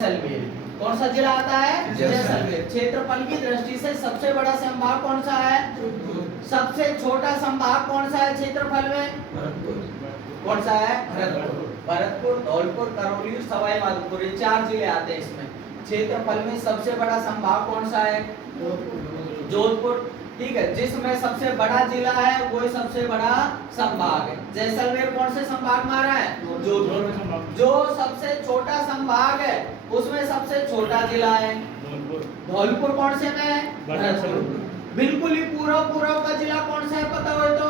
जैसलमेर। कौन सा जिला आता है? जैसलमेर। क्षेत्रफल की दृष्टि से सबसे बड़ा संभाग कौन सा है? सबसे छोटा संभाग कौन सा है क्षेत्रफल में? कौन सा है? भरतपुर, धौलपुर, करौली, सवाई माधोपुर, ये 4 जिले आते हैं इसमें। क्षेत्रफल में सबसे बड़ा संभाग कौन सा है? जोधपुर। ठीक है, जिसमें सबसे बड़ा जिला है वो सबसे बड़ा संभाग है। जैसलमेर कौन से संभाग में आ रहा है? जोधपुर। जो सबसे छोटा संभाग है उसमें सबसे छोटा जिला है धौलपुर। कौन से में है? भरतपुर। बिल्कुल ही पूर्व का जिला कौन सा है पता हो तो?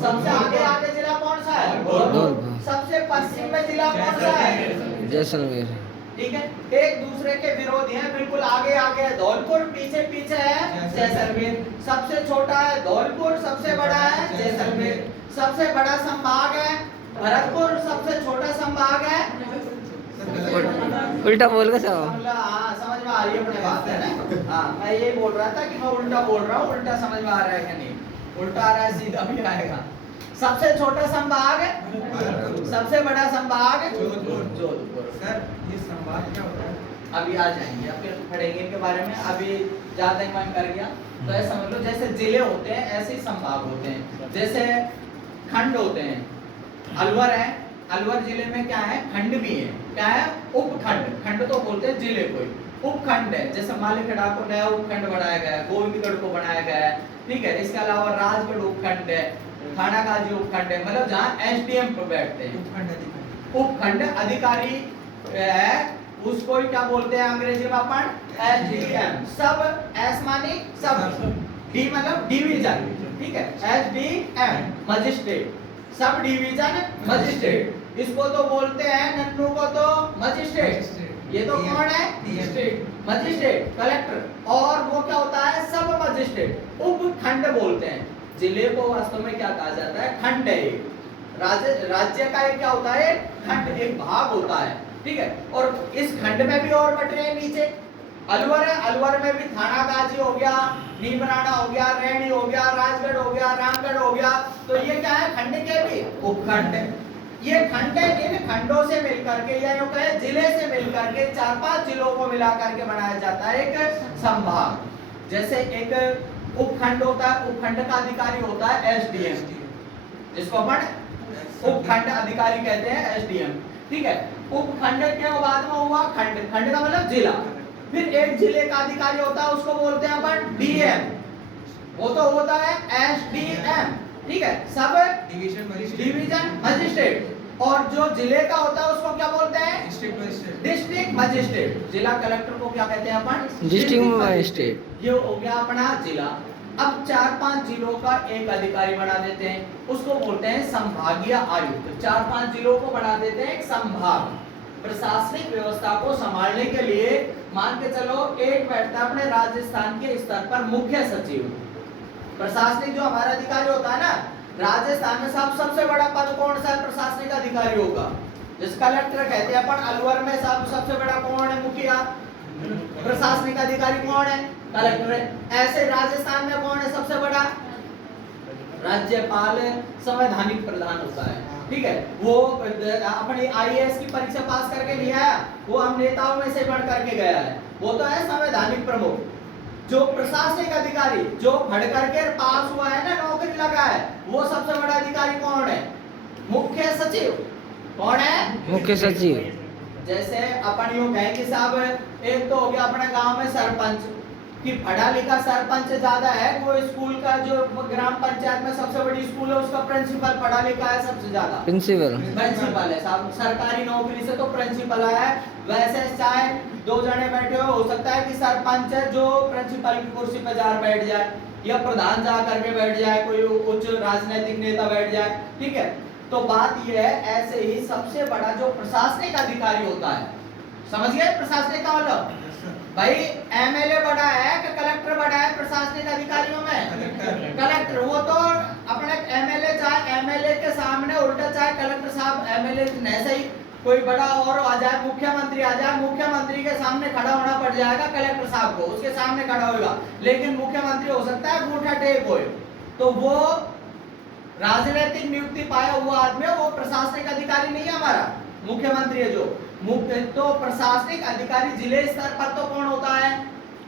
सबसे आगे जिला कौन सा है? धौलपुर। सबसे पश्चिम में जिला कौन सा है? जैसलमेर। ठीक है, एक दूसरे के विरोधी हैं, बिल्कुल आगे है धौलपुर, पीछे है जैसलमेर। सबसे छोटा है धौलपुर, सबसे बड़ा है जैसलमेर। सबसे बड़ा संभाग है भरतपुर, सबसे छोटा संभाग है। उल्टा बोल गया हाँ, समझ में आ रही है अपने बात है ना। हाँ, मैं ये बोल रहा था कि मैं उल्टा बोल रहा हूँ, उल्टा समझ में आ रहा है कि नहीं? उल्टा आ रहा है, सीधा भी आएगा। सबसे छोटा संभाग है, सबसे बड़ा संभाग है जोधपुर। सर ये संभाग क्या होता है? अभी आ जाएंगे, अब फिर पढ़ेंगे इनके बारे में। अभी ज्यादा ही मन कर गया तो ऐसा समझ लो जैसे जिले होते हैं ऐसे ही संभाग होते हैं। जैसे खंड होते हैं, अलवर है, अलवर जिले में क्या है? खंड भी है। क्या है? उपखंड। खंड तो बोलते हैं जिले को, उपखंड है। जैसे मालीखेड़ा को नया उपखंड बनाया गया है, गोविंदगढ़ को बनाया गया है। ठीक है, इसके अलावा राजगढ़ उपखंड है, थानागाजी उपखंड है, मतलब जहाँ एसडीएम पर बैठते हैं। उपखंड अधिकारी है, उसको ही क्या बोलते हैं अंग्रेजी में अपन? एसडीएम। सब एस मानी सब, डी मतलब डिवीजन। ठीक है, SDM magistrate, sub division magistrate. इसको तो बोलते हैं नन्नू को तो मजिस्ट्रेट। ये तो कौन है? Magistrate, collector. और वो क्या होता है? सब मजिस्ट्रेट। उपखंड बोलते हैं जिले को, वास्तव में क्या कहा जाता है? खंड है। राज्य का एक क्या होता है? खंड, एक भाग होता है। ठीक है, और इस खंड में भी और बट रहे हैं नीचे। अलवर है, अलवर में भी थानागाजी हो गया, नीमराना हो गया, रैणी हो गया, राजगढ़ हो गया, रामगढ़ हो गया। तो ये क्या है? खंड के भी उपखंड है। ये खंड है, इन खंडों से मिलकर के या यूं कहे जिले से मिलकर के 4-5 जिलों को मिलाकर के बनाया जाता है एक संभाग। जैसे एक उपखंड होता है, उपखंड का अधिकारी होता है एसडीएम, जिसको अपन उपखंड अधिकारी कहते हैं, एसडीएम। ठीक है, उपखंड के बाद में हुआ खंड, खंड का मतलब जिला। फिर एक जिले का अधिकारी होता है, उसको बोलते हैं अपन डीएम, वो तो होता है एसडीएम। ठीक है, सब डिवीजन मजिस्ट्रेट। और जो जिले का होता है उसको क्या बोलते हैं? District magistrate. जिला कलेक्टर को क्या कहते हैं अपन? District magistrate. ये हो गया अपना जिला। अब 4-5 जिलों का एक अधिकारी बना देते हैं, उसको बोलते हैं संभागीय आयुक्त। 4-5 जिलों को बना देते हैं एक संभाग। प्रशासनिक व्यवस्था को संभालने के लिए मान के चलो एक बैठता है अपने राजस्थान के स्तर पर मुख्य सचिव। प्रशासनिक जो हमारा अधिकारी होता है ना, राजस्थान में सबसे बड़ा पद कौन सा है? प्रशासनिक अधिकारी होगा, जिस कलेक्टर कहते हैं अपन। अलवर में सबसे बड़ा कौन है? मुखिया। प्रशासनिक अधिकारी कौन है? कलेक्टर है। ऐसे राजस्थान में कौन है सबसे बड़ा? राज्यपाल संवैधानिक प्रधान होता है। ठीक है, वो अपनी आईएएस की परीक्षा पास करके नहीं आया, वो हम नेताओं में से बढ़ करके गया है, वो तो है संवैधानिक प्रमुख। जो प्रशासनिक अधिकारी जो पढ़ करके पास हुआ है ना, नौकरी लगा है, वो सबसे बड़ा अधिकारी कौन है? मुख्य सचिव। कौन है? मुख्य सचिव। जैसे अपन यूं कहें कि साहब एक तो हो गया अपने गांव में सरपंच, कि पढ़ा लिखा सरपंच ज्यादा है, वो स्कूल का जो ग्राम पंचायत में सबसे बड़ी स्कूल है उसका प्रिंसिपल पढ़ा लिखा है सबसे ज्यादा। प्रिंसिपल है साहब, सरकारी नौकरी से तो प्रिंसिपल है। वैसे चाहे 2 जने बैठे हो सकता है कि सरपंच है जो प्रिंसिपल की कुर्सी पे जा बैठ जाए, या प्रधान जा करके बैठ जाए, कोई उच्च राजनीतिक नेता बैठ जाए। ठीक है, तो बात यह है, ऐसे ही सबसे बड़ा जो प्रशासनिक अधिकारी होता है, समझ गए प्रशासनिक का मतलब? भाई एमएलए बड़ा है कि कलेक्टर बड़ा है प्रशासनिक अधिकारियों में? कलेक्टर। वो तो अपने एमएलए, चाहे एमएलए के सामने उल्टा चाहे कलेक्टर साहब एमएलए ऐसे ही कोई बड़ा और आ जाए, मुख्यमंत्री आ जाए, मुख्यमंत्री के सामने खड़ा होना पड़ जाएगा कलेक्टर साहब को, उसके सामने खड़ा होगा। लेकिन मुख्यमंत्री हो सकता है अंगूठा टेक हो, तो वो राजनीतिक नियुक्ति पाया हुआ आदमी, वो प्रशासनिक अधिकारी नहीं है हमारा। मुख्यमंत्री है जो मुख्य तो प्रशासनिक अधिकारी जिले स्तर पर तो कौन होता है?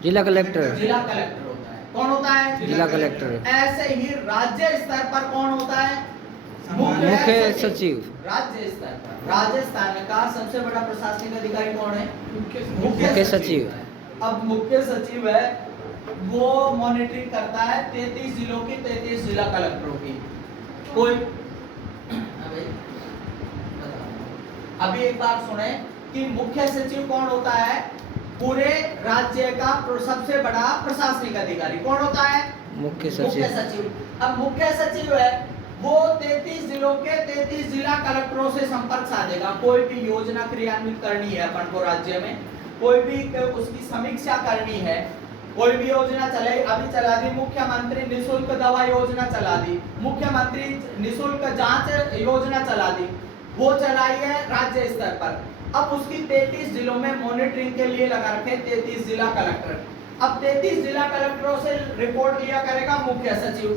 जिला कलेक्टर। जिला कलेक्टर होता है। कौन होता है? जिला कलेक्टर। ऐसे ही राज्य स्तर पर कौन होता है? मुख्य सचिव। राज्य स्तर पर राजस्थान का सबसे बड़ा प्रशासनिक अधिकारी कौन है? मुख्य सचिव। अब मुख्य सचिव है, वो मॉनिटरिंग करता है 33 जिलों की, 33 जिला कलेक्टरों की। कोई अभी एक बात सुने कि मुख्य सचिव कौन होता है? पूरे राज्य का सबसे बड़ा प्रशासनिक अधिकारी कौन होता है? मुख्य मुख्य सचिव। सचिव। अब मुख्य सचिव है, वो 33 जिलों के 33 जिला कलेक्टरों से संपर्क साधेगा। कोई भी योजना क्रियान्वित करनी है अपन को राज्य में, कोई भी उसकी समीक्षा करनी है, कोई भी योजना चले, अभी चला दी मुख्यमंत्री निशुल्क दवा योजना चला दी, मुख्यमंत्री निशुल्क जांच योजना चला दी, वो चलाई है राज्य स्तर पर। अब उसकी 33 जिलों में मॉनिटरिंग के लिए लगा रखे 33 जिला कलेक्टर। अब 33 जिला कलेक्टरों से रिपोर्ट लिया करेगा मुख्य सचिव।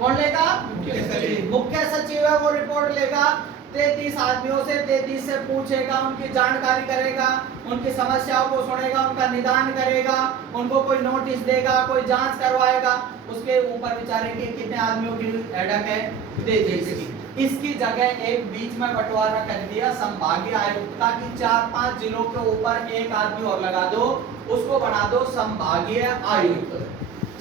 कौन लेगा? मुख्य सचिव। मुख्य सचिव है, वो रिपोर्ट लेगा 33 आदमियों से, 33 से पूछेगा, उनकी जानकारी करेगा, उनकी समस्याओं को सुनेगा, उनका निदान करेगा, उनको कोई नोटिस देगा, कोई जांच करवाएगा, उसके ऊपर विचारेंगे कितने आदमियों की हेडक है, दे दीजिए। इसकी जगह एक बीच में बंटवारा कर दिया संभागीय आयुक्त का कि 4-5 जिलों के ऊपर एक आदमी और लगा दो, उसको बना दो संभागीय आयुक्त।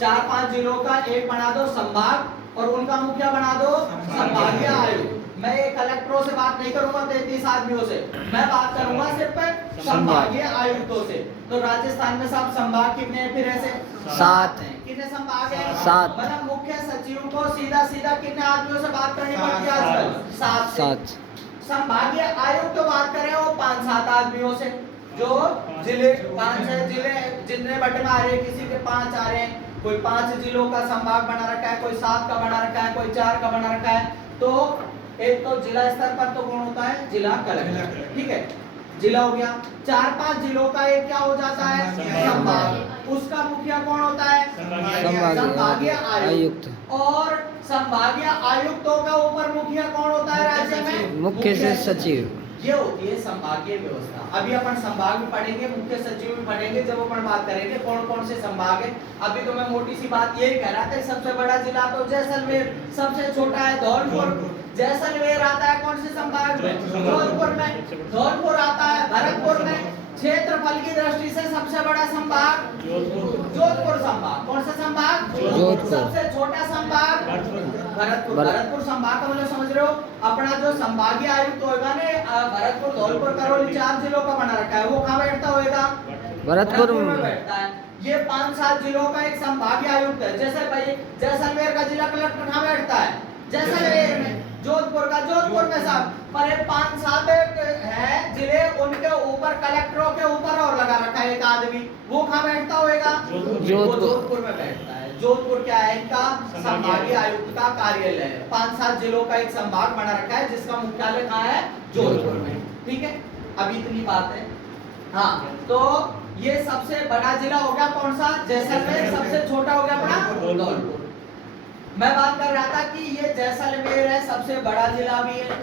4-5 जिलों का एक बना दो संभाग और उनका मुखिया बना दो संभागीय आयुक्त। मैं ये कलेक्टरों से बात नहीं करूंगा 33 आदमियों से, मैं बात करूंगा सिर्फ संभागीय आयुक्तों से। तो राजस्थान में सब संभाग कितने हैं? फिर ऐसे 7 हैं। कितने संभाग हैं? 7। मतलब मुख्य सचिव को सीधा सीधा कितने आदमियों से बात करनी पड़ती है आजकल? 7। संभागीय आयुक्त तो बात करें वो 5-7 आदमियों से, जो जिले 5-6 जिले जितने बटे में आ रहे हैं, किसी के 5 आ रहे हैं, कोई 5 जिलों का संभाग बना रखा है, कोई 7 का बना रखा है, कोई 4 का बना रखा है। तो एक तो जिला स्तर पर तो कौन होता है? जिला कलेक्टर। ठीक है, जिला हो गया। 4-5 जिलों का एक क्या हो जाता है? संभाग। उसका मुखिया कौन होता है? संभागीय आयुक्त। और संभागीय आयुक्तों का ऊपर मुखिया कौन होता है राज्य में? मुख्य सचिव। ये होती है संभागीय व्यवस्था। अभी अपन संभाग में पढ़ेंगे, मुख्य सचिव में पढ़ेंगे, जब अपन बात करेंगे कौन कौन से संभाग है। अभी तो मैं मोटी सी बात यही कह रहा था, सबसे बड़ा जिला तो जैसलमेर, सबसे छोटा है धौलपुर। जैसलमेर आता है कौन से संभाग में? जोधपुर में। धौलपुर आता है भरतपुर में। क्षेत्रफल की दृष्टि से सबसे बड़ा संभाग जोधपुर संभाग। कौन सा संभाग? जोधपुर। सबसे छोटा संभाग भरतपुर। भरतपुर संभाग का मतलब समझ रहे हो? अपना जो संभागीय आयुक्त होगा ना, भरतपुर, धौलपुर, करौली 4 जिलों का बना रखा है, वो कहाँ बैठता होगा? भरतपुर में बैठता है। ये 5-7 जिलों का एक संभागीय आयुक्त है। जैसे भाई जैसलमेर का जिला कलेक्टर कहाँ बैठता है? जैसलमेर में। जोधपुर का जोधपुर में साहब। पर 5-7 है जिले, उनके ऊपर कलेक्टरों के ऊपर और लगा रखा है एक आदमी, वो कहाँ बैठता होगा? जोधपुर में बैठता है। जोधपुर क्या है? इनका संभागीय आयुक्त का कार्यालय है। 5-7 जिलों का एक संभाग बना रखा है, जिसका मुख्यालय कहाँ है? जोधपुर में। ठीक है, अभी इतनी बात है। हाँ, तो ये सबसे बड़ा जिला हो गया कौन सा? जैसलमेर। सबसे छोटा हो गया अपना धौलपुर। मैं बात कर रहा था कि ये जैसलमेर है, सबसे बड़ा जिला भी है,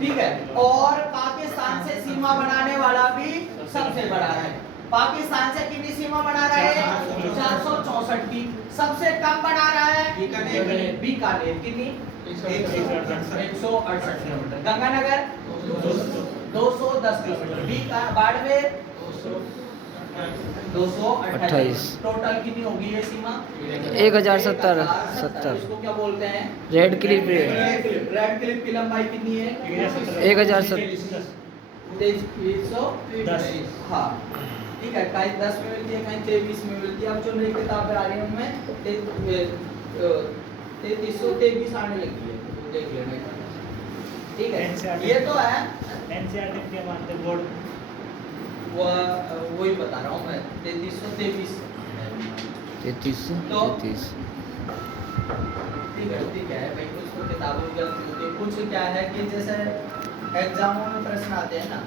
ठीक है, और पाकिस्तान से सीमा बनाने वाला भी सबसे बड़ा है। पाकिस्तान से कितनी सीमा बना रहा है? 464 की। सबसे कम बना रहा है बीकानेर। कितनी? 168 kilometre. Ganganagar 210 kilometre. Barmer 228। Total कितनी होगी ये सीमा? 1070। इसको क्या बोलते हैं? Red Cliff. रेड क्लिफ की लंबाई कितनी है? 1070। 310। हाँ, ठीक है, कहीं 10 में मिलती है, कहीं 23 में मिलती है। अब जो नई किताबें आ रही हैं उनमें 3323 आने लगी है, तो देख लेना। ठीक है, ये तो है एनसीईआरटी के मानते बोर्ड, वही बता रहा हूँ मैं। 3333। 3333। ठीक है भाई, कुछ तो किताबों की गलती होती है। कुछ क्या है कि जैसे एग्जामों में प्रश्न आते हैं ना,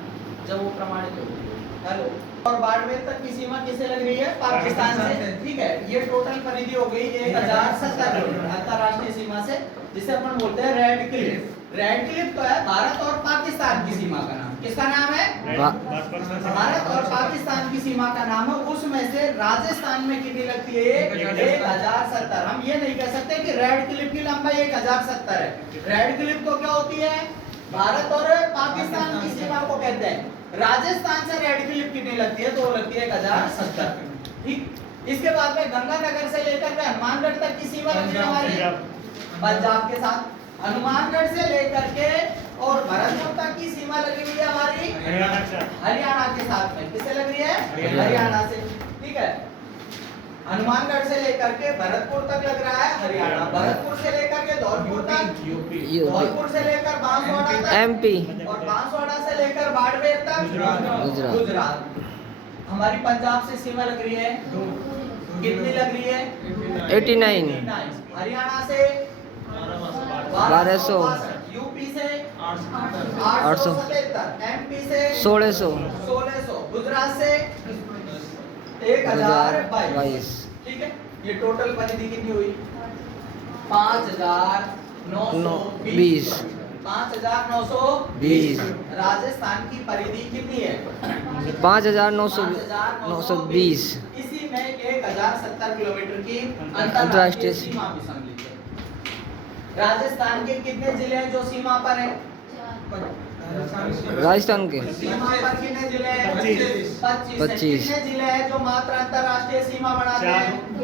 जब वो प्रमाणित होती है। हेलो, और बाड़मेर तक की सीमा किससे लग रही है? पाकिस्तान से। ठीक है, ये टोटल परिधि हो गई 1070 किलोमीटर अंतरराष्ट्रीय सीमा से, जिसे अपन बोलते हैं रेड क्लिफ। रेड क्लिफ तो है भारत और पाकिस्तान की सीमा का नाम। किसका नाम है? भारत और पाकिस्तान की सीमा का नाम है। उसमें से राजस्थान में कितनी लगती है? 1070। हम ये नहीं कह सकते कि रेड क्लिफ की लंबाई 1070 है। रेड क्लिफ तो क्या होती है? भारत और पाकिस्तान की सीमा को कहते हैं। राजस्थान से रेड क्लिफ कितनी लगती है? तो वो लगती है 1070। ठीक। इसके बाद में गंगानगर से लेकर के हनुमानगढ़ तक की सीमा लगती है हमारी पंजाब के साथ। हनुमानगढ़ से लेकर के और भरतपुर तक की सीमा लगी हुई है हमारी हरियाणा के साथ में। किससे लग रही है? हरियाणा से। ठीक है। हनुमानगढ़ से लेकर के भरतपुर तक लग रहा है हरियाणा। भरतपुर से लेकर के धौलपुर तक, धौलपुर से लेकर बांसवाड़ा तक MP, और बांसवाड़ा से लेकर बाड़मेर तक गुजरात। हमारी पंजाब से सीमा लग रही है कितनी लग रही है? 89, हरियाणा से 1200, यूपी से 877, एमपी से 1600, गुजरात से 1022। ठीक है। ये टोटल परिधि कितनी हुई? 5920। 5920। राजस्थान की परिधि कितनी है? 5920। इसी में 1070 किलोमीटर की अंतरराष्ट्रीय सीमा भी सम्मिलित है। राजस्थान के कितने जिले हैं जो सीमा पर हैं? राजस्थान के सीमा पर कितने जिले हैं? 25। 25। कितने जिले हैं जो मात्र अंतरराष्ट्रीय सीमा बनाते हैं?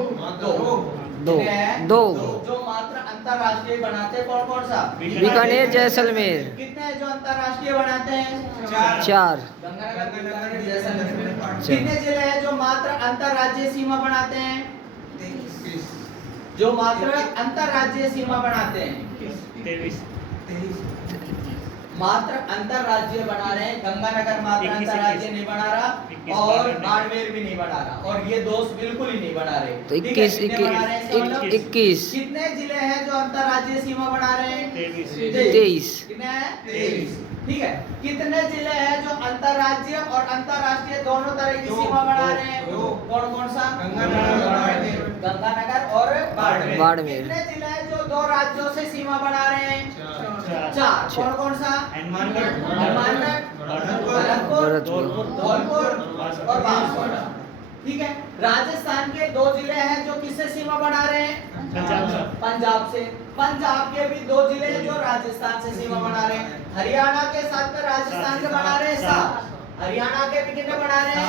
दो। जो मात्र अंतरराष्ट्रीय बनाते हैं कौन कौन सा? बीकानेर, जैसलमेर। कितने हैं जो अंतरराष्ट्रीय बनाते हैं? 4। गंगानगर, बीकानेर, जैसलमेर। कितने जिले हैं जो मात्र अंतरराज्यीय सीमा बनाते हैं? जो मात्र अंतरराज्यीय सीमा बनाते हैं 23। मात्र अंतरराज्यीय बना रहे हैं। गंगानगर मात्र अंतरराज्यीय नहीं बना रहा और बाड़मेर भी नहीं बना रहा और ये दोस्त बिल्कुल ही नहीं बना रहे। तो 21। कितने जिले हैं जो अंतरराज्यीय सीमा बना रहे हैं? 23। कितने हैं? 23। ठीक है। कितने जिले हैं जो अंतरराज्यीय और अंतरराष्ट्रीय दोनों तरह की सीमा बना रहे हैं? कौन कौन सा? गंगानगर और बाड़मेर। कितने जिले हैं जो दो राज्यों से सीमा बना रहे हैं? 4। कौन कौन सा? हनुमानगढ़, भरतपुर, धौलपुर और बांसवाड़ा। ठीक है। राजस्थान के 2 जिले हैं जो किससे सीमा बना रहे हैं? पंजाब से। पंजाब के भी 2 जिले हैं जो राजस्थान से सीमा बना रहे हैं। हरियाणा के साथ में राजस्थान के बना रहे हैं 7। हरियाणा के भी कितने बना रहे हैं?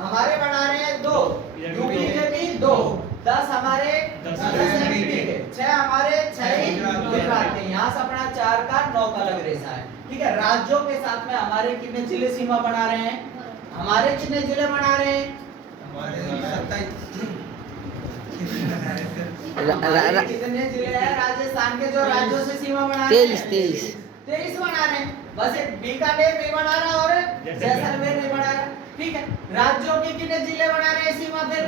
हमारे बना रहे हैं 2। यूपी के भी 2। 10 हमारे 10 एमपी के, 6 हमारे 6 ही गुजरात के। यहाँ से अपना 4 का 9 का लग रेसा है। ठीक है। राज्यों के साथ में हमारे कितने जिले सीमा बना रहे हैं? हमारे कितने जिले बना रहे हैं? कितने जिले हैं राजस्थान के जो राज्यों से सीमा बना रहे हैं? 23 बना रहे हैं। बस एक बीकानेर नहीं बना रहा और जैसलमेर नहीं बना रहा। ठीक है। राज्यों के कितने जिले बना रहे हैं सीमा फिर?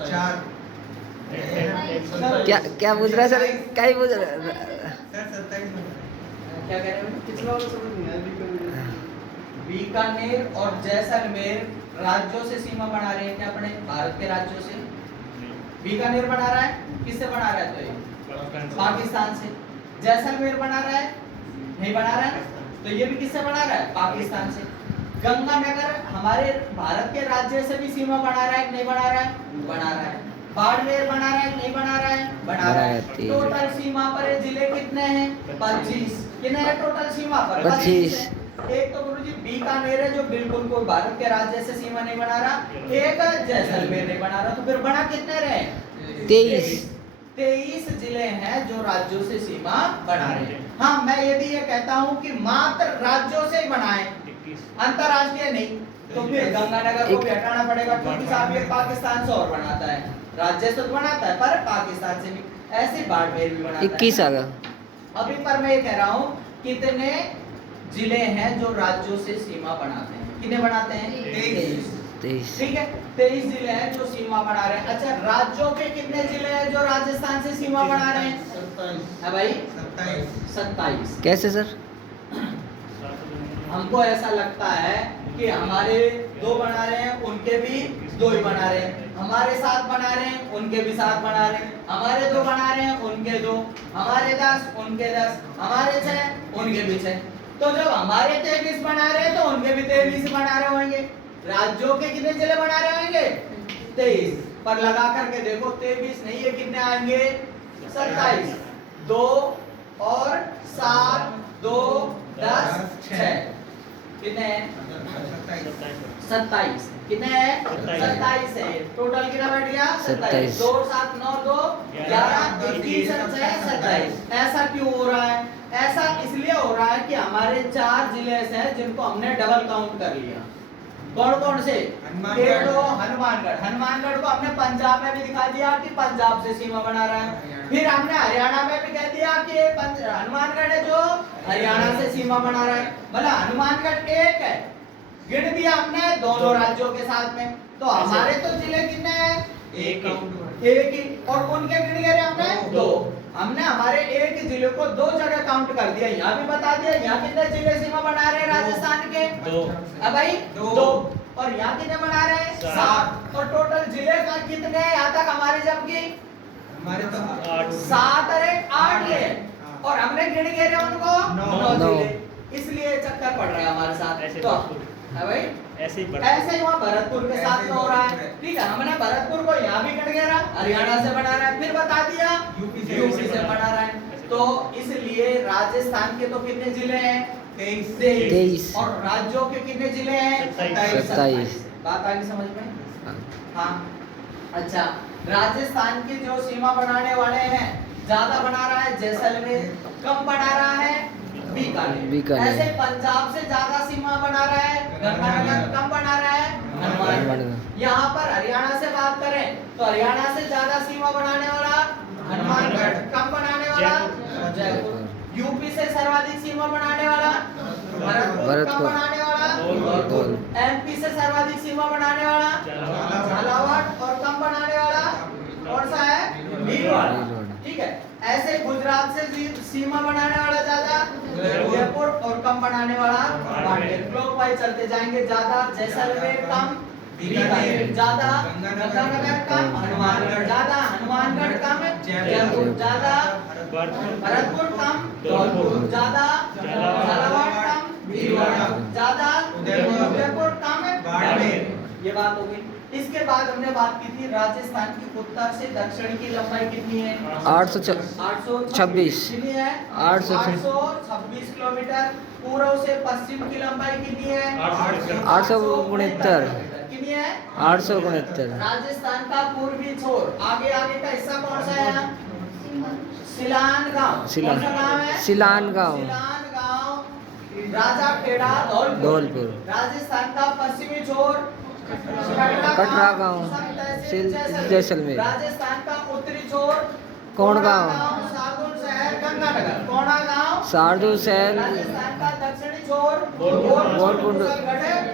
4। क्या पूछ रहा है सर? क्या ही पूछ रहा है? क्या कह रहे हैं? बीकानेर और जैसलमेर राज्यों से सीमा बना रहे हैं क्या अपने भारत के राज्यों से? बीकानेर बना रहा है किससे बना रहा है? तो ये पाकिस्तान से। जैसलमेर बना रहा है? नहीं बना रहा है। तो ये भी किससे बना रहा है? पाकिस्तान से। गंगानगर हमारे भारत के राज्य से भी सीमा बना रहा है नहीं बना रहा है? बना रहा है। बाड़मेर बना रहा है नहीं बना रहा है? बना रहा है। टोटल सीमा पर जिले कितने हैं? 25। कितने हैं टोटल सीमा पर? 25। एक तो गुरुजी बीकानेर है जो बिल्कुल कोई भारत के राज्य से सीमा नहीं बना रहा, एक जैसलमेर नहीं बना रहा, तो फिर बना कितने रहे? 23 जिले हैं जो राज्यों से सीमा बना रहे हैं। हाँ, मैं यदि ये कहता हूँ कि मात्र राज्यों से ही बनाए, अंतरराष्ट्रीय नहीं, तो फिर गंगानगर को भी हटाना पड़ेगा क्योंकि साहब ये पाकिस्तान से और बनाता है, राज्य से तो बनाता है पर पाकिस्तान से भी, ऐसे बाड़मेर भी बनाता है। 21 आ गया। अभी पर मैं ये कह रहा हूँ कितने जिले हैं जो राज्यों से सीमा बनाते हैं? कितने बनाते हैं? 23। ठीक है, 23 जिले हैं जो सीमा बना रहे हैं। अच्छा, राज्यों के कितने जिले हैं जो राजस्थान से सीमा बना रहे हैं? 27 है भाई, 27। कैसे सर? हमको ऐसा लगता है कि हमारे 2 बना रहे हैं, उनके भी 2 ही बना रहे हैं, हमारे 7 बना रहे हैं, उनके भी 7 बना रहे हैं, हमारे 2 बना रहे हैं, उनके 2, हमारे 10, उनके 10, हमारे 6, उनके भी 6। तो जब हमारे 23 बना रहे हैं तो उनके भी 23 बना रहे होंगे। राज्यों के कितने जिले बना रहे होंगे? 23 पर लगा करके देखो 23 नहीं है, कितने आएंगे? 27। 2 और 7 2 10 6 कितने? 27 कितने हैं? 27 है। टोटल कितना बैठ गया? 27। 2 7 9 2 11 21 27। ऐसा क्यों हो रहा है? ऐसा इसलिए हो रहा है कि हमारे 4 जिले ऐसे हैं जिनको हमने डबल काउंट कर लिया। कौन कौन से? हनुमानगढ़। हनुमानगढ़ को हमने पंजाब में भी दिखा दिया कि पंजाब से सीमा बना रहा है। फिर हमने हरियाणा में भी कह दिया कि हनुमानगढ़ है जो हरियाणा से सीमा बना रहा है। भला हनुमानगढ़ एक है, गिन दिया हमने दोनों राज्यों के साथ में, तो हमारे तो जिले कितने हैं? एक ही। और उनके गिन गए हमने 2। हमने हमारे एक जिले को 2 जगह काउंट कर दिया। यहाँ भी बता दिया यहाँ कितने जिले सीमा बना रहे हैं राजस्थान के? 2। अब भाई 2 और यहाँ कितने बना रहे हैं? 7। और टोटल जिले का कितने हैं यहाँ तक हमारे? जबकि हमारे तो 7 और 8 ले, और हमने गिन गए उनको 9 जिले। इसलिए चक्कर पड़ रहा है हमारे साथ। तो है भाई ऐसे ही वहाँ भरतपुर के साथ में हो रहा है। ठीक है, हमने भरतपुर को यहाँ भी कट गया, हरियाणा से बना रहा है, फिर बता दिया यूपी से बना रहा है। तो इसलिए राजस्थान के तो कितने जिले हैं? 23। और राज्यों के कितने जिले हैं? 27। बात आगे समझ में? हाँ। अच्छा, राजस्थान की जो सीमा बनाने वाले हैं, ज्यादा बना रहा है जैसलमेर, कम बना रहा है बीकानेर। ऐसे पंजाब से ज्यादा सीमा बना रहा है गंगानगर, कम बना रहा है हनुमानगढ़। यहाँ पर हरियाणा से बात करें तो हरियाणा से ज्यादा सीमा बनाने वाला हनुमानगढ़, कम बनाने वाला जयपुर। यूपी से सर्वाधिक सीमा बनाने वाला भरतपुर, कम बनाने वाला एमपी से सर्वाधिक सीमा बनाने वाला झालावाड़, और कम बनाने वाला कौन सा है? भीलवाड़ा। ठीक है, ऐसे गुजरात से सीमा बनाने वाला ज्यादा उदयपुर, और कम बनाने वाला बाड़मेर। क्लॉकवाइज चलते जाएंगे। ज्यादा जैसलमेर, कम बीकानेर, ज्यादा गंगानगर, कम हनुमानगढ़, ज्यादा हनुमानगढ़, कम जयपुर, ज्यादा भरतपुर, कम धौलपुर, ज्यादा झालावाड़, कम भीलवाड़ा, ज्यादा उदयपुर, कम बाड़मेर। ये बात होगी। इसके बाद हमने बात की थी राजस्थान की उत्तर से दक्षिण की लंबाई कितनी है? 826 कितनी है? 826 किलोमीटर। पूर्व से पश्चिम की लंबाई कितनी है? 869 कितनी है? 869। राजस्थान का पूर्वी छोर, आगे का हिस्सा कौन सा है? सिलान गांव। कौन सा गांव है? सिलान गांव। राजा खेड़ा धौलपुर। राजस्थान का पश्चिमी छोर कटरा गांव जैसलमेर। राजस्थान का उत्तरी छोर कोण गांव सारदुल शहर गंगानगर। कोणा गांव सारदुल शहर। राजस्थान का दक्षिणी छोर बोरकुंड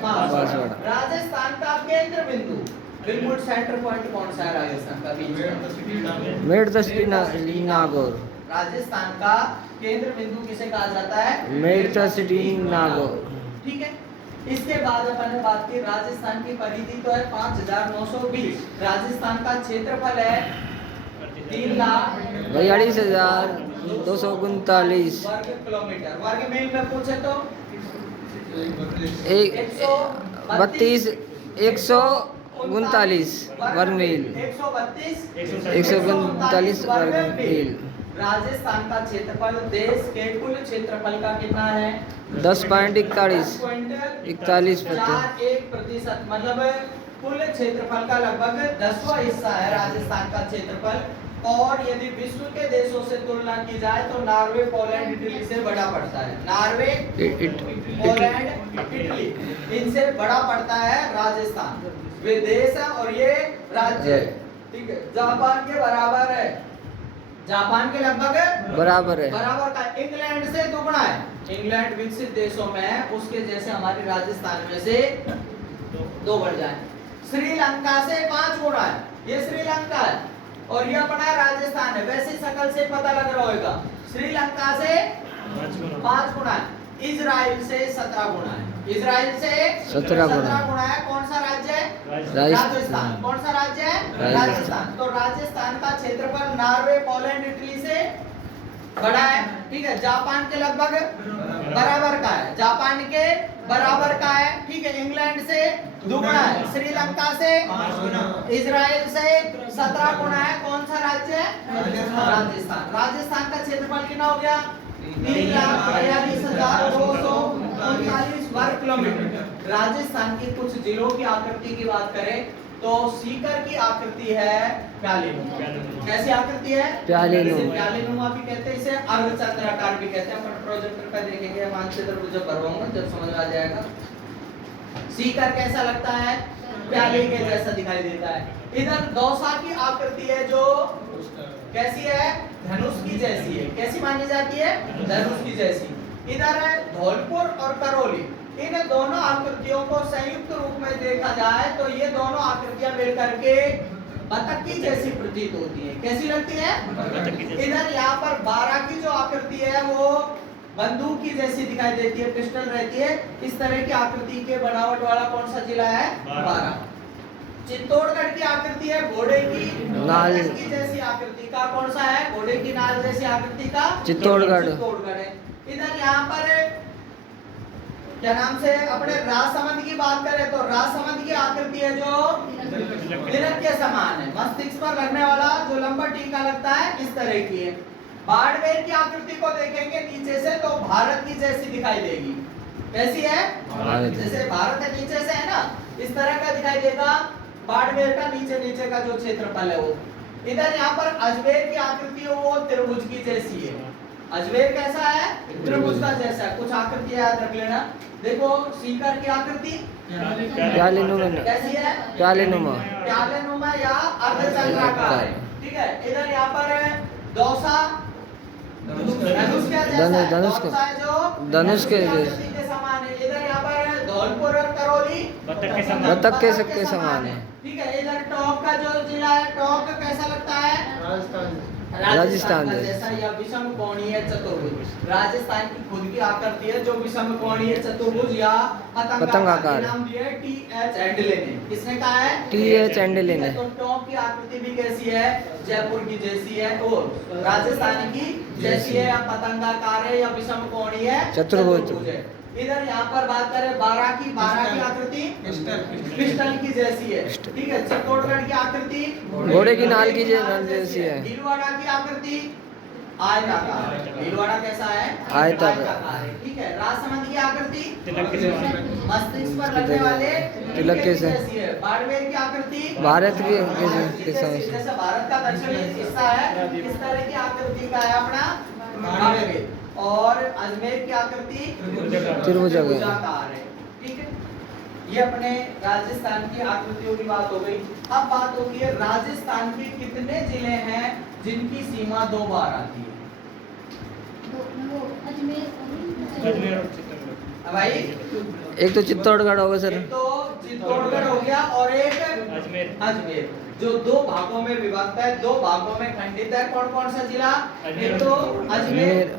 बांसवाड़ा। राजस्थान का केंद्र बिंदु, बिल्कुल सेंटर पॉइंट कौन सा है राजस्थान का? बीच मेड द सिटी नागौर। राजस्थान का केंद्र बिंदु किसे कहा जाता है? मेड द सिटी नागौर। ठीक है, इसके बाद अपन ने बात की राजस्थान की परिधि तो है 5920। राजस्थान का क्षेत्रफल है 3,42,239 वर्ग किलोमीटर। वर्ग मील में पूछे तो 139 वर्ग मील। 139 वर्ग मील। राजस्थान का क्षेत्रफल देश के कुल क्षेत्रफल का कितना है? 10.41%। मतलब कुल क्षेत्रफल का लगभग 10वां हिस्सा है राजस्थान का क्षेत्रफल। और यदि विश्व के देशों से तुलना की जाए तो नॉर्वे, पोलैंड, इटली से बड़ा पड़ता है। नॉर्वे, पोलैंड, इटली, इनसे बड़ा पड़ता है राजस्थान। वे देश है और ये राज्य है। ठीक है, जापान के बराबर है, जापान के लगभग बराबर है। बराबर का। इंग्लैंड से दुगना है। इंग्लैंड विकसित देशों में है, उसके जैसे हमारे राजस्थान में से 2 बढ़ जाए। श्रीलंका से 5 गुना है, ये श्रीलंका है और ये अपना राजस्थान है। वैसे शकल से पता लग रहा होगा, श्रीलंका से 5 गुना है। इजराइल से 17 गुना है। इजराइल से 17 गुना है। कौन सा राज्य है? राजस्थान। कौन सा राज्य है? राजस्थान। तो राजस्थान का क्षेत्रफल नॉर्वे, पोलैंड, इटली से बड़ा है। ठीक है, जापान के लगभग बराबर का है, जापान के बराबर का है, ठीक है, इंग्लैंड से दुगुना है, श्रीलंका से 5 गुना, इजराइल से 17 गुना है। कौन सा राज्य है? राजस्थान। राजस्थान का क्षेत्रफल कितना हो गया? 3,42,239 वर्ग किलोमीटर। राजस्थान के कुछ जिलों की आकृति की बात करें तो सीकर की आकृति है प्यालेनुमा। कैसी आकृति है? प्यालेनुमा। इसे प्यालेनुमा भी कहते हैं, इसे अर्धचंद्राकार भी कहते हैं। अपन प्रोजेक्टर पे देखेंगे, मानचित्र को जब भरवाऊंगा जब समझ में आ जाएगा। सीकर कैसा लगता है? प्याले के जैसा दिखाई देता है। इधर दौसा की आकृति है जो कैसी है? धनुष की जैसी है। कैसी मानी जाती है? धनुष की जैसी। इधर है धौलपुर और करौली। इन दोनों आकृतियों को संयुक्त रूप में देखा जाए तो ये दोनों आकृतियां मिलकर के बतख की जैसी प्रतीत होती है। कैसी लगती है? इधर यहाँ पर 12 की जो आकृति है वो बंदूक की जैसी दिखाई देती है, पिस्टल रहती है। इस तरह की आकृति के बनावट वाला कौन सा जिला है? 12। चित्तौड़गढ़ की आकृति है घोड़े की नाल की जैसी आकृति का। कौन सा है? घोड़े की नाल जैसी आकृति का चित्तौड़गढ़। चित्तौड़गढ़ है। इधर यहाँ पर क्या नाम से अपने राजसमंद की बात करें तो राजसमंद की आकृति है जो तिलक के समान है, मस्तिष्क पर लगने वाला जो लंबा टीका लगता है इस तरह की है। बाड़मेर की आकृति को देखेंगे नीचे से तो भारत की जैसी दिखाई देगी। कैसी है? जैसे भारत है नीचे से है ना, इस तरह का दिखाई देगा। बाड़मेर का नीचे नीचे का जो क्षेत्रफल है वो। इधर यहाँ पर अजमेर की आकृति है वो त्रिभुज की जैसी है। अजमेर कैसा है? त्रिभुज का जैसा। कुछ आकृति याद रख लेना। देखो सीकर की आकृति प्यालेनुमा। कैसी है? प्यालेनुमा। प्यालेनुमा या अर्धचंद्राकार। ठीक है। इधर यहाँ पर दौसा धनुष क्या जैसा है? धनुष दौसा है जो धनुष के आकृति के समान है। इधर यहाँ पर धौलपुर और करौली बतख के समान है। ठीक है। इधर टोंक का जो जिला है, टोंक कैसा लगता है? राजस्थान का जैसा या विषम कोणीय चतुर्भुज। राजस्थान की खुद की आकृति है जो विषम कोणीय चतुर्भुज या पतंगाकार। नाम दिया है टी.एच. एंडले ने। किसने कहा है? टी.एच. एंडले ने। तो टोंक की आकृति भी कैसी है? जयपुर की जैसी है और राजस्थान की जैसी है या पतंगाकार है या विषम कोणीय चतुर्भुज है। इधर यहाँ पर बात करें 12 की आकृति पिस्टल की जैसी है। ठीक है। चित्तौड़गढ़ की आकृति घोड़े की नाल की जैसी है। भीलवाड़ा की आकृति आयताकार है। भीलवाड़ा कैसा है? आयताकार है। ठीक है। राजसमंद की आकृति तिलक के समान। मस्तिष्क पर लगने वाले तिलक के जैसी है। बाड़मेर की आकृति भारत के जैसे भारत का दक्षिणी हिस्सा है इस तरह की आकृति का है अपना बाड़मेर। और अजमेर की आकृति त्रिभुजाकार है। ठीक है। ये अपने राजस्थान की आकृतियों की बात हो गई। अब बात होगी है राजस्थान के कितने जिले हैं जिनकी सीमा 2 बार आती है? अजमेर और चित्तौड़गढ़। भाई एक तो चित्तौड़गढ़ होगा सर। एक तो चित्तौड़गढ़ हो गया और एक अजमेर जो 2 भागों में विभक्त है, 2 भागों में खंडित है। कौन कौन सा जिला? एक तो अजमेर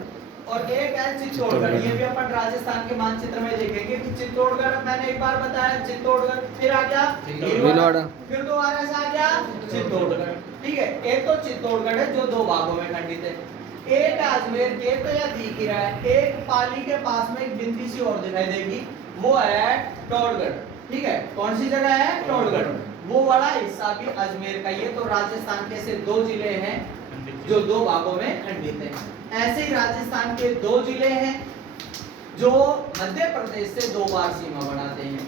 और एक है चित्तौड़गढ़। ये भी अपन राजस्थान के मानचित्र में देखेंगे कि चित्तौड़गढ़ मैंने एक बार बताया, चित्तौड़गढ़ फिर आ गया भीलवाड़ा, फिर दोबारा से आ गया चित्तौड़गढ़। ठीक है। एक तो चित्तौड़गढ़ है जो 2 भागों में खंडित है। एक अजमेर के तो या दिख ही रहा है, एक पाली के पास में एक बिंदी सी और दिखाई देगी, वो है टोड़गढ़। ठीक है। कौन सी जगह है? टोड़गढ़। वो वाला हिस्सा भी अजमेर का। ये तो राजस्थान के ऐसे 2 जिले हैं जो 2 भागों में खंडित है। ऐसे ही राजस्थान के 2 जिले हैं जो मध्य प्रदेश से 2 बार सीमा बनाते हैं।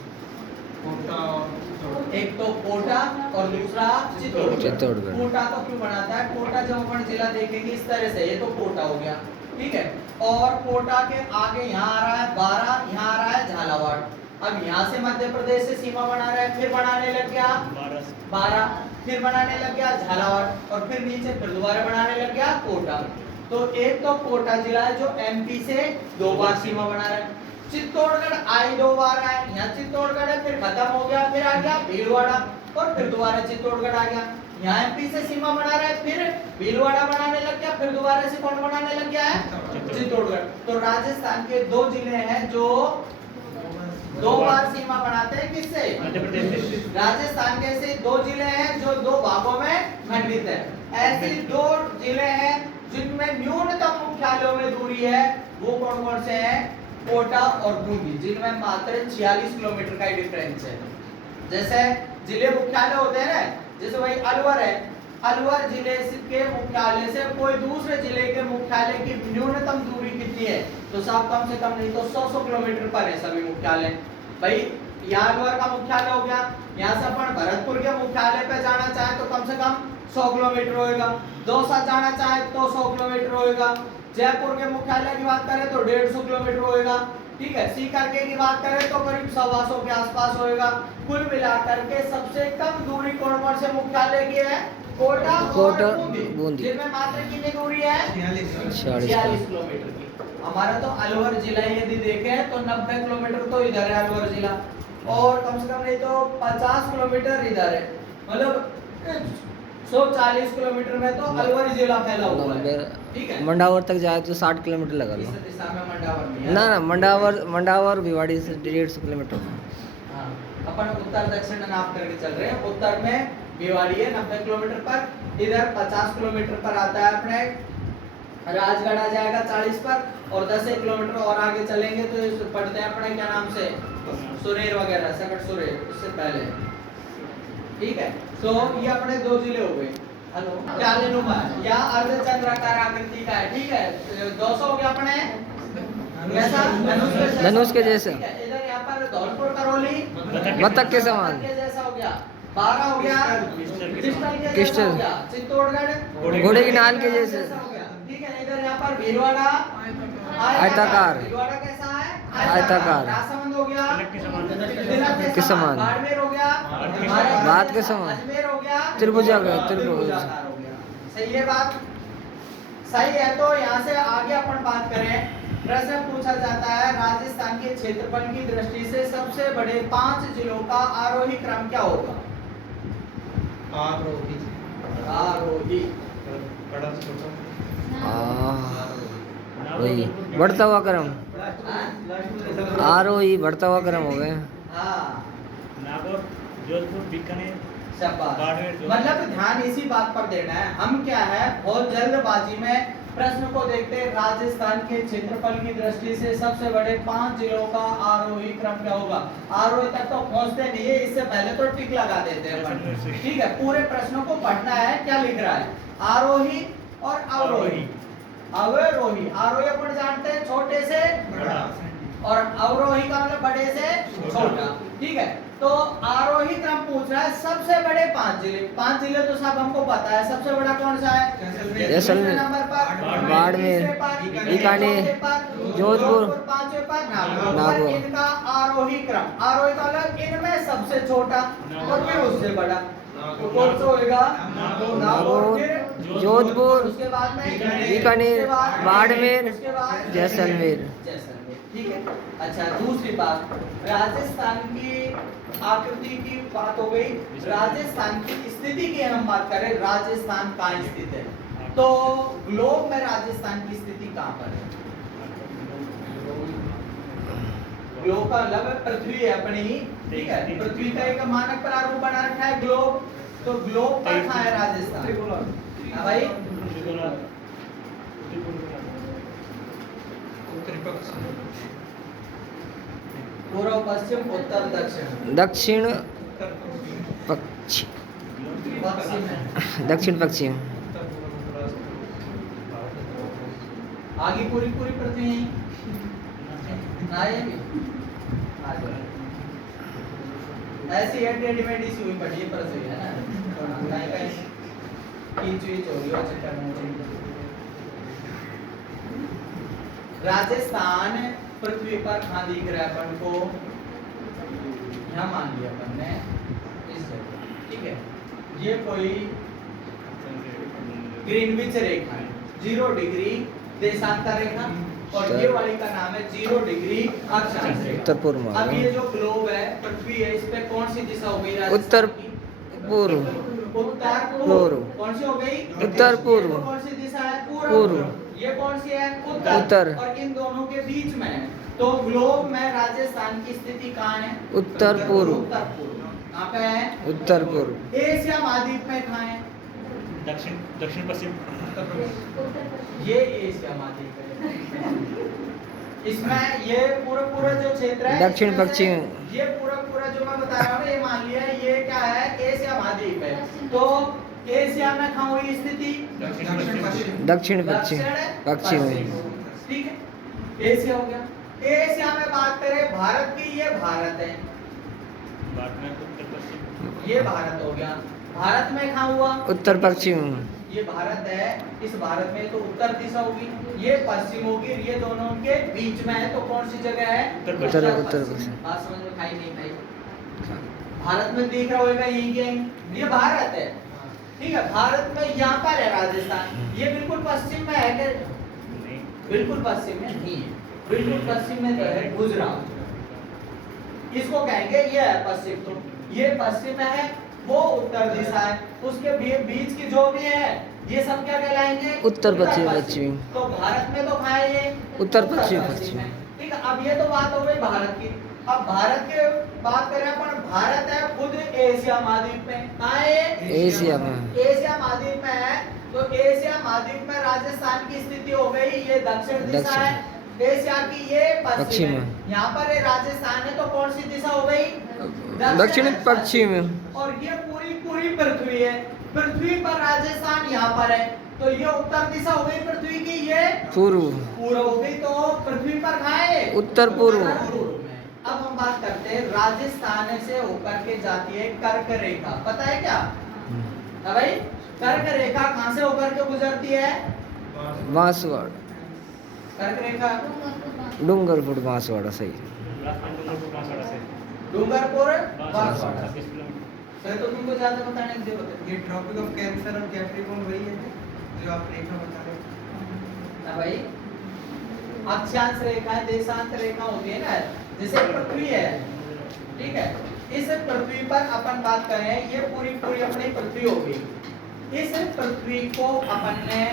एक तो कोटा और दूसरा चित्तौड़गढ़। कोटा तो क्यों बनाता है? कोटा जब अपन जिला देखेंगे इस तरह से, ये तो कोटा हो गया। ठीक है। और कोटा के आगे यहाँ आ रहा है 12, यहाँ आ रहा है झालावाड़। अब यहाँ से मध्य प्रदेश से सीमा बना रहा है, फिर बनाने लग गया 12, फिर बनाने लग गया झालावाड़ और फिर नीचे फिर दोबारा बनाने लग गया कोटा। तो एक तो कोटा जिला है जो एमपी से 2 बार सीमा बना रहा है। चित्तौड़गढ़ आई 2 बार है, यहाँ चित्तौड़गढ़ है, फिर खत्म हो गया, फिर आ गया भीलवाड़ा और फिर दोबारा चित्तौड़गढ़ आ गया। यहाँ एमपी से सीमा बना रहा है, फिर भीलवाड़ा बनाने लग गया, फिर दोबारा से कौन बनाने लग गया है? चित्तौड़गढ़। तो राजस्थान के 2 जिले हैं जो 2 बार सीमा बनाते हैं। किससे? मध्य प्रदेश से। राजस्थान के ऐसे 2 जिले हैं जो 2 भागों में खंडित है। ऐसे 2 जिले हैं जिनमें न्यूनतम मुख्यालयों में दूरी है। वो कौन कौन से हैं? कोटा और बूंदी, जिनमें मात्र 46 किलोमीटर का डिफरेंस है। जैसे जिले मुख्यालय होते हैं ना, जैसे भाई अलवर है, अलवर जिले के मुख्यालय से कोई दूसरे जिले के मुख्यालय की न्यूनतम दूरी कितनी है, तो साहब कम से कम नहीं तो 100 किलोमीटर पर है सभी मुख्यालय। भाई यहाँ अलवर का मुख्यालय हो गया, यहाँ से अपन भरतपुर के मुख्यालय पे जाना चाहे तो कम से कम 100 किलोमीटर होएगा, दौसा जाना चाहे तो 100 किलोमीटर होएगा, जयपुर के मुख्यालय की बात करें तो 150 किलोमीटर होएगा, ठीक है। सीकर के की बात करें तो करीब 125 के आसपास होएगा। कुल मिलाकर के सबसे कम दूरी कौन से मुख्यालय की है, कोटा और बूंदी, जिनमें मात्र कितनी दूरी है, 46 किलोमीटर की। हमारा तो अलवर जिला यदि देखें तो 90 किलोमीटर तो इधर है अलवर जिला, और कम से कम नहीं तो 50 किलोमीटर इधर है, मतलब 140 किलोमीटर में तो अलवर जिला फैला हुआ है, ठीक है। मंडावर तक जाए तो 60 किलोमीटर लगा लो। इस दिशा में मंडावर नहीं है ना मंडावर भिवाड़ी से 150 किलोमीटर। हाँ, अपन उत्तर दक्षिण नाप करके चल रहे हैं। उत्तर में भिवाड़ी है 90 किलोमीटर पर, इधर 50 किलोमीटर पर आता है अपने राजगढ़ आ जाएगा 40 पर, और 10 किलोमीटर और आगे चलेंगे तो पढ़ते हैं अपने क्या नाम से, सुरेर वगैरह, सकट सुरेर, उससे पहले, ठीक है। तो ये अपने दो जिले हो गए। हेलो, जालिनुमा या अर्धचंद्राकार आकृति का है, ठीक है। 200 हो गया अपने कैसा, धनुष के जैसा। इधर यहाँ पर धौलपुर करौली बतख के समान जैसा हो गया। 12 हो गया किस्टल हो गया, चित्तौड़गढ़ घोड़े की नाल के जैसे, हो गया, ठीक है। इधर यहाँ पर भीलवाड़ा आयताकार, भीलवाड़ा कैसा है, आयताकार, राजसमंद हो गया, तिलक के समान, बाड़मेर हो गया, बात के समान, अजमेर हो गया, त्रिभुजाकार हो गया। सही है बात, सही है। तो यहाँ से आगे अपन बात करें, प्रश्न पूछा जाता है राजस्थान के क्षेत्रफल की दृष्टि से सबसे बड़े 5 जिलों का आरोही क्रम क्या होगा। आरोही वही बढ़ता हुआ क्रम, आरोही बढ़ता हुआ क्रम हो गए। हाँ, नागौर, जोधपुर, बीकानेर, शाबाश। मतलब ध्यान इसी बात पर देना है। हम क्या है बहुत जल्दबाजी में प्रश्न को देखते हैं, राजस्थान के क्षेत्रफल की दृष्टि से सबसे बड़े 5 जिलों का आरोही क्रम क्या होगा। आरोही तक तो पहुंचते नहीं है, इससे पहले तो टिक लगा देते हैं अपन, ठीक है। पूरे प्रश्नों को पढ़ना है, क्या लिख रहा है, आरोही और अवरोही। अवरोही, आरोही अपन जानते हैं छोटे से बड़ा, और अवरोही का मतलब बड़े से छोटा, ठीक है। तो आरोही क्रम पूछ रहा है, सबसे बड़े 5 जिले। 5 जिले तो सब हमको पता है, सबसे बड़ा कौन सा है, जैसलमेर, नंबर पर बाड़मेर, बीकानेर, जोधपुर, 5वें पर नागौर। नागौर। इनका आरोही क्रम, आरोही का मतलब इनमें सबसे छोटा और फिर उससे बड़ा, तो कौन सा होगा, नागौर, फिर जोधपुर, उसके बाद में बीकानेर, उसके बाद बाड़मेर, उसके बाद जैसलमेर। ठीक है। अच्छा, दूसरी बात, राजस्थान की आकृति की बात हो गई, राजस्थान की स्थिति की हम बात करें, राजस्थान कहाँ स्थित है, तो ग्लोब में राजस्थान की स्थिति कहाँ पर है। ग्लोब का मतलब पृथ्वी है अपनी ही, ठीक है। पृथ्वी का एक मानक प्रारूप बना रखा है ग्लोब, तो ग्लोब पर कहाँ है राजस्थान। हाँ भाई, पूर्व पश्चिम उत्तर दक्षिण, दक्षिण पश्चिम, पश्चिम है, दक्षिण पश्चिम, आगे पूरी पूरी पृथ्वी है ना, ये भी ऐसी है, रेडीमेड इसी हुई पड़ी है पृथ्वी है ना, कहीं कहीं कीच वीच हो रही हो चक्कर में। राजस्थान पृथ्वी पर कहाँ दिख रहा है अपन को, यहाँ मान लिया अपन ने इस जगह, ठीक है। ये कोई ग्रीनविच रेखा है, 0 डिग्री देशांतर रेखा, और ये वाली का नाम है 0 डिग्री अक्षांश रेखा। उत्तर पूर्व। अब ये जो ग्लोब है, पृथ्वी है, इस पे कौन सी दिशा हो गई राजस्थान उत्तर की? पूर्व, उत्तर पूर्व। कौन सी हो गई, उत्तर पूर्व। ये तो कौन सी दिशा है, पूर्व। ये कौन सी है, उत्तर। और इन दोनों के बीच में है, तो ग्लोब में राजस्थान की स्थिति कहाँ है, उत्तर पूर्व। उत्तर पूर्व। कहाँ पे है, उत्तर पूर्व। एशिया महाद्वीप में कहाँ है, दक्षिण दक्षिण पश्चिम, ये एशिया महाद्वीप है। इसमें ये पूरा जो क्षेत्र है दक्षिण इसमें से पश्चिम। ये पूरा जो मैं बता रहा हूँ ये मान लिया ये क्या है एशिया महाद्वीप है। तो एशिया में कहाँ हुई स्थिति? दक्षिण पश्चिम। दक्षिण पश्चिम पश्चिम में। ठीक है, एशिया हो गया। एशिया में बात करें भारत की, ये भारत है, भारत में उत्तर पश्चिम। ये भारत हो गया। भारत में कहाँ हुआ? उत्तर पश्चिम। ये भारत है, इस भारत में तो उत्तर दिशा होगी, ये पश्चिम होगी, ये दोनों के बीच में है, तो कौन सी जगह है? उत्तर पश्चिम। बात समझ में खाई नहीं खाई? भारत में दिख रहा होगा यहीं के ये भारत है, ठीक है। भारत में यहाँ पर है राजस्थान, ये बिल्कुल पश्चिम में है क्या? नहीं। बिल्कुल पश्चिम में नहीं है, बिल्कुल पश्चिम में तो है गुजरात, इसको कहेंगे ये है पश्चिम। तो ये पश्चिम में है, वो उत्तर दिशा है, उसके बीच की जो भी है ये सब क्या कहलाएंगे? उत्तर पश्चिम पश्चिम। तो भारत में तो कहाँ है ये? उत्तर पश्चिम पश्चिम। है, ठीक है। अब ये तो बात हो गई भारत की। अब भारत के बात करें अपन, भारत है खुद एशिया महाद्वीप में, कहाँ है? एशिया में। एशिया महाद्वीप में है, तो एशिया महाद्वीप में राजस्थान की स्थिति हो गई, ये दक्षिण दिशा दक्षिण। है, एशिया की ये पश्चिम पश्चिम है। है। यहाँ पर ये राजस्थान है, तो कौन सी दिशा हो गई? दक्षिण पश्चिम। और ये पूरी पृथ्वी है, पृथ्वी पर राजस्थान यहाँ पर है, तो ये उत्तर दिशा हो गई पृथ्वी की, ये पूर्व। पूर्व हो गई। तो पृथ्वी पर कहाँ है? उत्तर पूर्व। उत्तर पूर्व में। अब हम बात करते हैं राजस्थान से होकर के जाती है कर्क रेखा, पता है क्या? हाँ भाई, कर्क रेखा कहाँ से होकर के गुजरती है? बांसवाड़ा। कर्क रेखा डूंगरपुर बांसवाड़ा सही। राजस्थान डूंगरपुर बांसवाड़ा से। डूंगरपुर बांसवाड़ा बांसवाड़ा। 26 किलोमीटर। सर तो तुमको ज्यादा बताने की जरूरत है। ये ट्रॉपिक ऑफ कैंसर और कैप्रिकॉर्न वही है जो आप रेखा बता रहे हो। ना भाई, अक्षांश रेखा है, देशांत रेखा होती है ना, जैसे पृथ्वी है, ठीक है। इस पृथ्वी पर अपन बात करें, ये पूरी अपनी पृथ्वी हो गई। इस पृथ्वी को अपन ने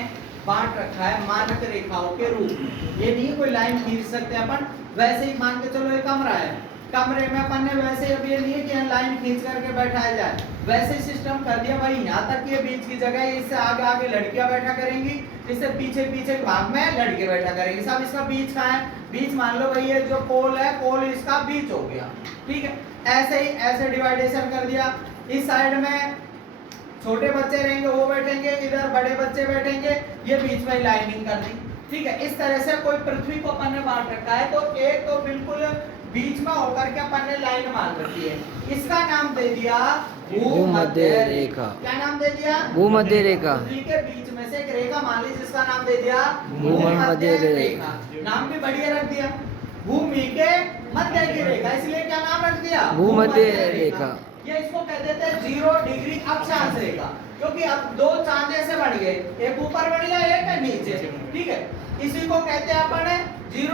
बांट रखा है मानक रेखाओं के रूप में। ये नहीं कोई लाइन खींच सकते अपन, वैसे ही मान के चलो ये कमरा है, कमरे में अपन ने वैसे अब ये नहीं है कि लाइन खींच करके बैठाया जाए, वैसे सिस्टम कर दिया भाई। यहाँ तक ये बीच की जगह है, इससे आगे लड़कियां बैठा करेंगी, इससे पीछे के भाग में लड़के बैठा करेंगे। सब इसका बीच कहाँ है? बीच मान लो भाई, ये जो पोल है, पोल इसका बीच हो गया, ठीक है। ऐसे ही ऐसे डिवाइडेशन कर दिया। इस साइड में छोटे बच्चे रहेंगे, वो बैठेंगे, इधर बड़े बच्चे बैठेंगे, ये बीच में लाइनिंग कर दी, ठीक है। इस तरह से कोई पृथ्वी को अपन ने बांट रखा है, तो एक तो बिल्कुल बीच में होकर के अपन ने लाइन मान रखी है, इसका नाम दे दिया भूमध्य रेखा। क्या नाम दे दिया? भूमध्य रेखा। पृथ्वी के बीच में से एक रेखा मान ली, जिसका नाम दे दिया भूमध्य रेखा। नाम भी बढ़िया रख दिया, भूमि के मध्य की रेखा, इसलिए क्या नाम रख दिया? भूमध्य रेखा। ये इसको कह देते हैं 0 डिग्री अक्षांश रेखा, क्योंकि अब दो चांद ऐसे बढ़ गए, एक ऊपर बढ़ गया, एक नीचे, ठीक है। इसी को कहते हैं अपन 0